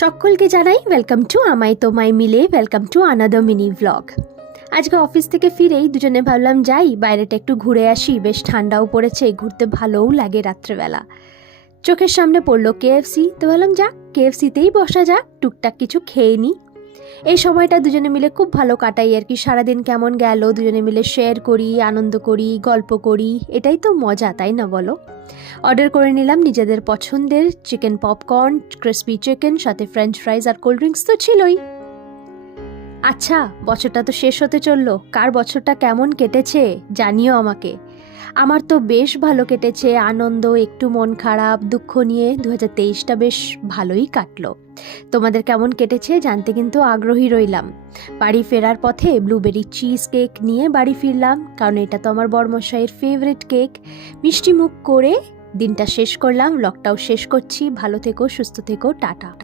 সকলকে জানাই welcome to আমায় তোমায় মিলে, welcome to another mini blog. আজকে অফিস থেকে ফিরেই দুজনে ভাবলাম যাই বাইরেটা একটু ঘুরে আসি, বেশ ঠান্ডাও পড়েছে, ঘুরতে ভালোও লাগে রাত্রেবেলা। চোখের সামনে পড়লো কেএফসি, তো ভাবলাম যাক কেএফসিতেই বসা যাক, টুকটাক কিছু খেয়ে নিই। এই সময়টা দুজনে মিলে খুব ভালো কাটাই আর কি। সারাদিন কেমন গেল দুজনে মিলে শেয়ার করি, আনন্দ করি, গল্প করি, এটাই তো মজা, তাই না বলো? অর্ডার করে নিলাম নিজেদের পছন্দের চিকেন পপকর্ন, ক্রিসপি চিকেন, সাথে ফ্রেঞ্চ ফ্রাইজ আর কোল্ড ড্রিঙ্কস তো ছিলই। আচ্ছা, বছরটা তো শেষ হতে চললো, কার বছরটা কেমন কেটেছে জানিও আমাকে। আমার তো বেশ ভালো কেটেছে, আনন্দ, একটু মন খারাপ, দুঃখ নিয়ে 2023টা বেশ ভালোই কাটলো। তোমাদের কেমন কেটেছে জানতে কিন্তু আগ্রহী রইলাম। বাড়ি ফেরার পথে ব্লুবেরি চিজ কেক নিয়ে বাড়ি ফিরলাম, কারণ এটা তো আমার বড়মশাইয়ের ফেভারিট কেক। মিষ্টি মুখ করে দিনটা শেষ করলাম, ব্লগটাও শেষ করছি। ভালো থেকো, সুস্থ থেকো, টাটা।